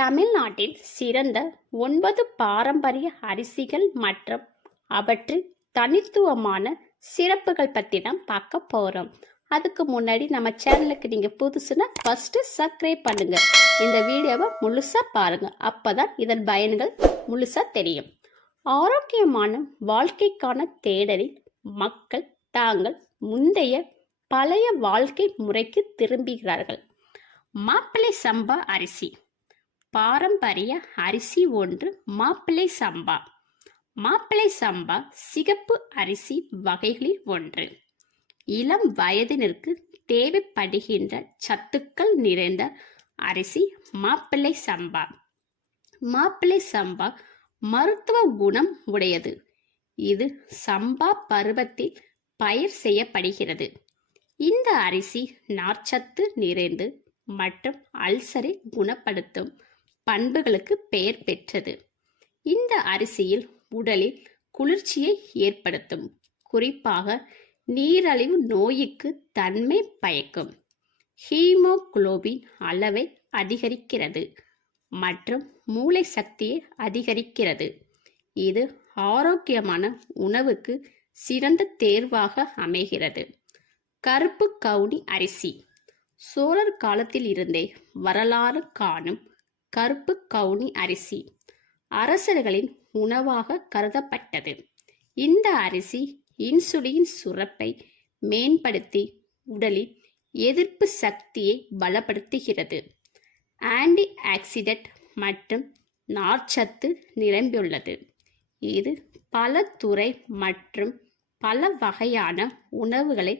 தமிழ்நாட்டில் சிறந்த ஒன்பது பாரம்பரிய அரிசிகள் மற்றும் அவற்றின் தனித்துவமான சிறப்புகள் பற்றி தான் பார்க்க போகிறோம் அதுக்கு முன்னாடி நம்ம சேனலுக்கு நீங்கள் புதுசுன்னா ஃபஸ்ட்டு சப்ஸ்கிரைப் பண்ணுங்கள் இந்த வீடியோவை முழுசாக பாருங்கள் அப்போ தான் இதன் பயன்கள் முழுசாக தெரியும். ஆரோக்கியமான வாழ்க்கைக்கான தேடலில் மக்கள் தாங்கள் முந்தைய பழைய வாழ்க்கை முறைக்கு திரும்புகிறார்கள். மாப்பிள்ளை சம்பா அரிசி. பாரம்பரிய அரிசி ஒன்று மாப்பிள்ளை சம்பா. மாப்பிள்ளை சம்பா சிகப்பு அரிசி வகைகளில் ஒன்று. இளம் வயதினருக்கு தேவைப்படுகின்ற சத்துக்கள் நிறைந்த அரிசி மாப்பிள்ளை சம்பா. மாப்பிள்ளை சம்பா மருத்துவ குணம் உடையது. இது சம்பா பருவத்தில் பயிர் செய்யப்படுகிறது. இந்த அரிசி நார்ச்சத்து நிறைந்து மற்றும் அல்சரை குணப்படுத்தும். பண்புகளுக்கு பெயர் பெற்றது. இந்த அரிசியில் உடலில் குளிர்ச்சியை ஏற்படுத்தும். குறிப்பாக நீரழிவு நோய்க்கு தன்மை பயக்கும். ஹீமோகுளோபின் அளவை அதிகரிக்கிறது மற்றும் மூளை சக்தியை அதிகரிக்கிறது. இது ஆரோக்கியமான உணவுக்கு சிறந்த தேர்வாக அமைகிறது. கருப்பு கவுனி அரிசி. சோழர் காலத்தில் இருந்தே வரலாறு காணும் கருப்பு கவுனி அரிசி. அரசர்களின் உணவாக கருதப்பட்டது. இந்த அரிசி இன்சுலின் சுரப்பை மேம்படுத்தி உடலின் எதிர்ப்பு சக்தியை பலப்படுத்துகிறது. ஆன்டி ஆக்சிடென்ட் மற்றும் நார்ச்சத்து நிரம்பியுள்ளது. இது பல துறை மற்றும் பல வகையான உணவுகளை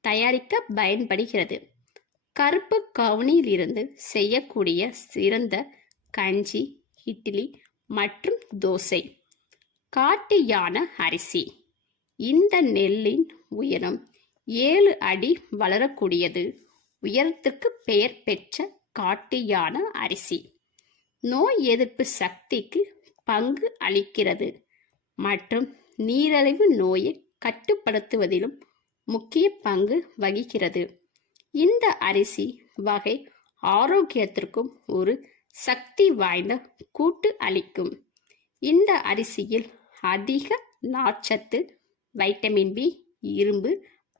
தயாரிக்க பயன்படுகிறது. கருப்பு கவுனியிலிருந்து செய்யக்கூடிய சிறந்த கஞ்சி இட்லி மற்றும் தோசை. காட்டியான அரிசி. இந்த நெல்லின் உயரம் ஏழு அடி வளரக்கூடியது. உயரத்துக்கு பெயர் பெற்ற காட்டியான அரிசி. நோய் எதிர்ப்பு சக்திக்கு பங்கு அளிக்கிறது. மற்றும் நீரிழிவு நோயை கட்டுப்படுத்துவதிலும் முக்கிய பங்கு வகிக்கிறது. இந்த அரிசி வகை ஆரோக்கியத்திற்கும் ஒரு சக்தி வாய்ந்த கூட்டு அளிக்கும். இந்த அரிசியில் அதிக நார்ச்சத்து வைட்டமின் பி இரும்பு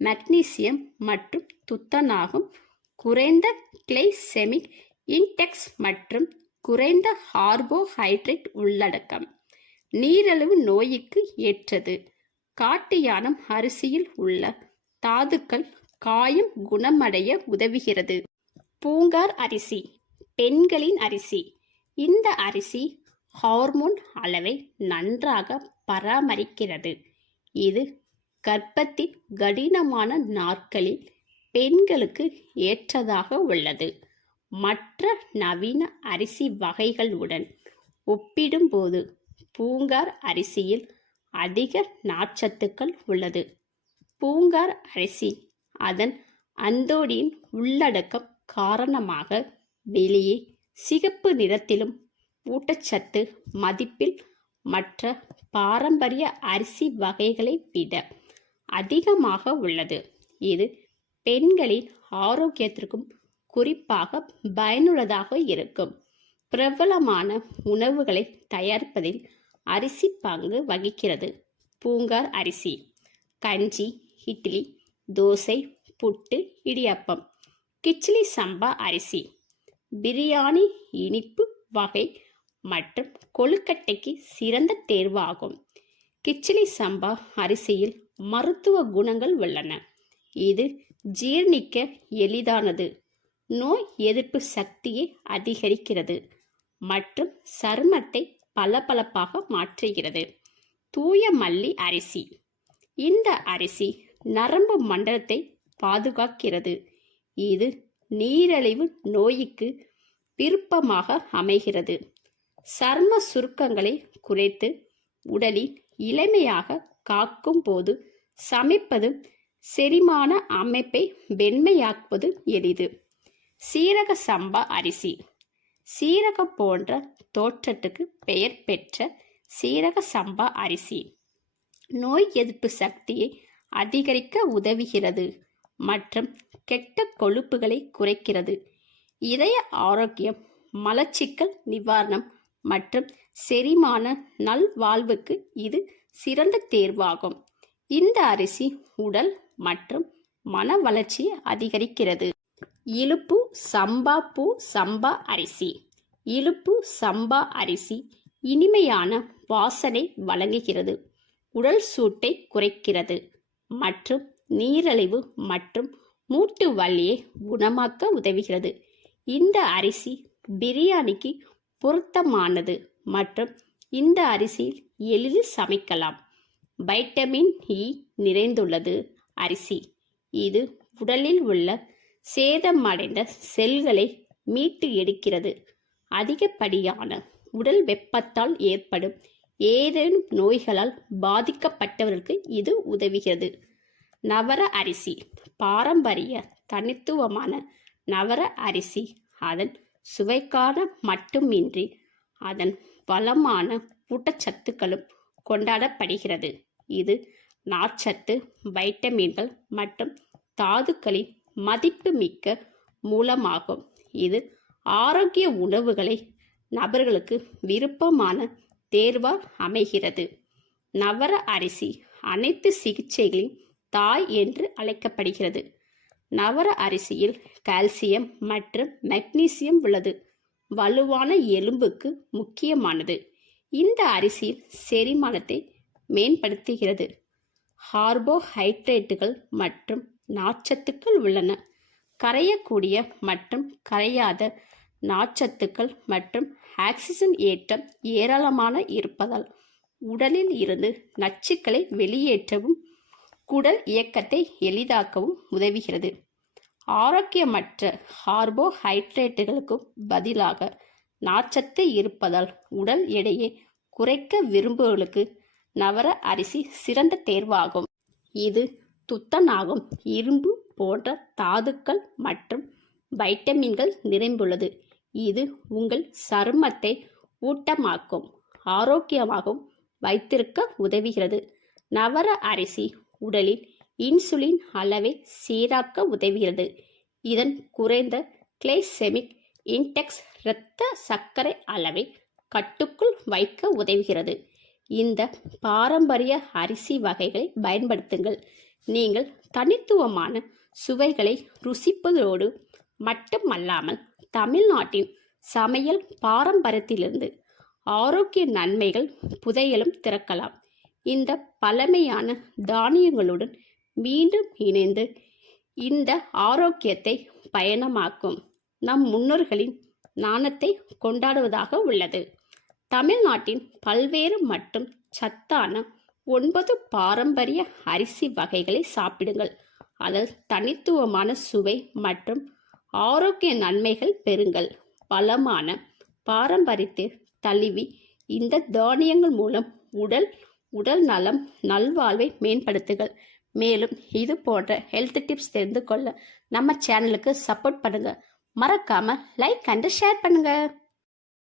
மக்னீசியம் மற்றும் துத்தநாகம் குறைந்த கிளைசெமிக் இன்டெக்ஸ் மற்றும் குறைந்த கார்போஹைட்ரேட் உள்ளடக்கம் நீரிழிவு நோய்க்கு ஏற்றது. காட்டு யானம் அரிசியில் உள்ள தாதுக்கள் காயம் குணமடைய உதவுகிறது. பூங்கார் அரிசி பெண்களின் அரிசி. இந்த அரிசி ஹார்மோன் அளவை நன்றாக பராமரிக்கிறது. இது கர்ப்பத்தின் கடினமான நாட்களில் பெண்களுக்கு ஏற்றதாக உள்ளது. மற்ற நவீன அரிசி வகைகளுடன் ஒப்பிடும்போது பூங்கார் அரிசியில் அதிக நார்ச்சத்துக்கள் உள்ளது. பூங்கார் அரிசி அதன் அந்தோடியின் உள்ளடக்கம் காரணமாக வெளியே சிகப்பு நிறத்திலும் ஊட்டச்சத்து மதிப்பில் மற்ற பாரம்பரிய அரிசி வகைகளை விட அதிகமாக உள்ளது. இது பெண்களின் ஆரோக்கியத்திற்கும் குறிப்பாக பயனுள்ளதாக இருக்கும். பிரபலமான உணவுகளை தயாரிப்பதில் அரிசி பங்கு வகிக்கிறது. பூங்கார் அரிசி கஞ்சி இட்லி தோசை புட்டு இடியாப்பம். கிச்சிலி சம்பா அரிசி. பிரியாணி இனிப்பு வகை மற்றும் கொழுக்கட்டைக்கு சிறந்த தேர்வாகும். கிச்சிலி சம்பா அரிசியில் மருத்துவ குணங்கள் உள்ளன. இது ஜீர்ணிக்க எளிதானது. நோய் எதிர்ப்பு சக்தியை அதிகரிக்கிறது மற்றும் சருமத்தை பளபளப்பாக மாற்றுகிறது. தூய மல்லி அரிசி. இந்த அரிசி நரம்பு மண்டலத்தை பாதுகாக்கிறது. இது நீரிழிவு நோய்க்கு விருப்பமாக அமைகிறது. சர்ம சுருக்கங்களை குறைத்து உடலில் இளமையாக காக்கும் போது சமைப்பதும் செரிமான அமைப்பை வெண்மையாக்குவது எளிது. சீரக சம்பா அரிசி. சீரகம் போன்ற தோற்றத்துக்கு பெயர் பெற்ற சீரக சம்பா அரிசி. நோய் எதிர்ப்பு சக்தியை அதிகரிக்க உதவுகிறது மற்றும் கெட்ட கொழுப்புகளை குறைக்கிறது. இதய ஆரோக்கியம் மலச்சிக்கல் நிவாரணம் மற்றும் செரிமான நல்வாழ்வுக்கு இது சிறந்த தேர்வாகும். இந்த அரிசி உடல் மற்றும் மன வளர்ச்சியை அதிகரிக்கிறது. இலுப்பு சம்பா பூ சம்பா அரிசி. இலுப்பு சம்பா அரிசி இனிமையான வாசனை வழங்குகிறது உடல் சூட்டை குறைக்கிறது. மற்றும் நீரழிவு மற்றும் மூட்டு வலியை குணமாக்க உதவுகிறது. இந்த அரிசி பிரியாணிக்கு பொருத்தமானது மற்றும் இந்த அரிசியில் எளிதில் சமைக்கலாம். வைட்டமின் இ நிறைந்துள்ளது அரிசி. இது உடலில் உள்ள சேதமடைந்த செல்களை மீட்டு எடுக்கிறது. அதிகப்படியான உடல் வெப்பத்தால் ஏற்படும் ஏதேனும் நோய்களால் பாதிக்கப்பட்டவர்களுக்கு இது உதவுகிறது. நவர அரிசி பாரம்பரிய தனித்துவமான நவர அரிசி. அதன் சுவைக்கான மட்டுமின்றி அதன் வளமான ஊட்டச்சத்துக்களும் கொண்டாடப்படுகிறது. இது நார்ச்சத்து வைட்டமின்கள் மற்றும் தாதுக்களின் மதிப்புமிக்க மூலமாகும். இது ஆரோக்கிய உணவுகளை நபர்களுக்கு விருப்பமான தேர்வாக அமைகிறது. நவர அரிசி அனைத்து சிகிச்சைகளின் தாய் என்று அழைக்கப்படுகிறது. நவர அரிசியில் கால்சியம் மற்றும் மெக்னீசியம் உள்ளது. வலுவான எலும்புக்கு முக்கியமானது. இந்த அரிசியில் செரிமானத்தை மேம்படுத்துகிறது. கார்போஹைட்ரேட்டுகள் மற்றும் நார்ச்சத்துக்கள் உள்ளன. கரையக்கூடிய மற்றும் கரையாத நார்ச்சத்துக்கள் மற்றும் ஆக்சிஜன் ஏற்றம் ஏராளமான இருப்பதால் உடலில் இருந்து நச்சுக்களை வெளியேற்றவும் குடல் இயக்கத்தை எளிதாக்கவும் உதவுகிறது. ஆரோக்கியமற்ற கார்போஹைட்ரேட்டுகளுக்கு பதிலாக நார்ச்சத்து இருப்பதால் உடல் எடையை குறைக்க விரும்புவர்களுக்கு நவர அரிசி சிறந்த தேர்வாகும். இது துத்தநாகம் இரும்பு போன்ற தாதுக்கள் மற்றும் வைட்டமின்கள் நிறைந்துள்ளது. இது உங்கள் சருமத்தை ஊட்டமாக்கும் ஆரோக்கியமாகவும் வைத்திருக்க உதவுகிறது. நவர அரிசி உடலில் இன்சுலின் அளவை சீராக்க உதவுகிறது. இதன் குறைந்த கிளைசெமிக் இன்டெக்ஸ் இரத்த சர்க்கரை அளவை கட்டுக்குள் வைக்க உதவுகிறது. இந்த பாரம்பரிய அரிசி வகைகளை பயன்படுத்துங்கள். நீங்கள் தனித்துவமான சுவைகளை ருசிப்பதோடு மட்டுமல்லாமல் தமிழ்நாட்டின் சமையல் பாரம்பரியத்திலிருந்து ஆரோக்கிய நன்மைகள் புதையலும் திறக்கலாம். இந்த பழமையான தானியங்களுடன் மீண்டும் இணைந்து இந்த ஆரோக்கியத்தை பயணமாக்கும் நம் முன்னோர்களின் நாணத்தை கொண்டாடுவதாக உள்ளது. தமிழ்நாட்டின் பல்வேறு மற்றும் சத்தான ஒன்பது பாரம்பரிய அரிசி வகைகளை சாப்பிடுங்கள். அதில் தனித்துவமான சுவை மற்றும் ஆரோக்கிய நன்மைகள் பெறுங்கள். பலமான பாரம்பரியத்தை தழுவி இந்த தானியங்கள் மூலம் உடல் உடல் நலம் நல்வாழ்வை மேம்படுத்துங்கள். மேலும் இது போன்ற ஹெல்த் டிப்ஸ் தெரிந்து கொள்ள நம்ம சேனலுக்கு சப்போர்ட் பண்ணுங்கள் மறக்காமல் லைக் அண்ட் ஷேர் பண்ணுங்கள்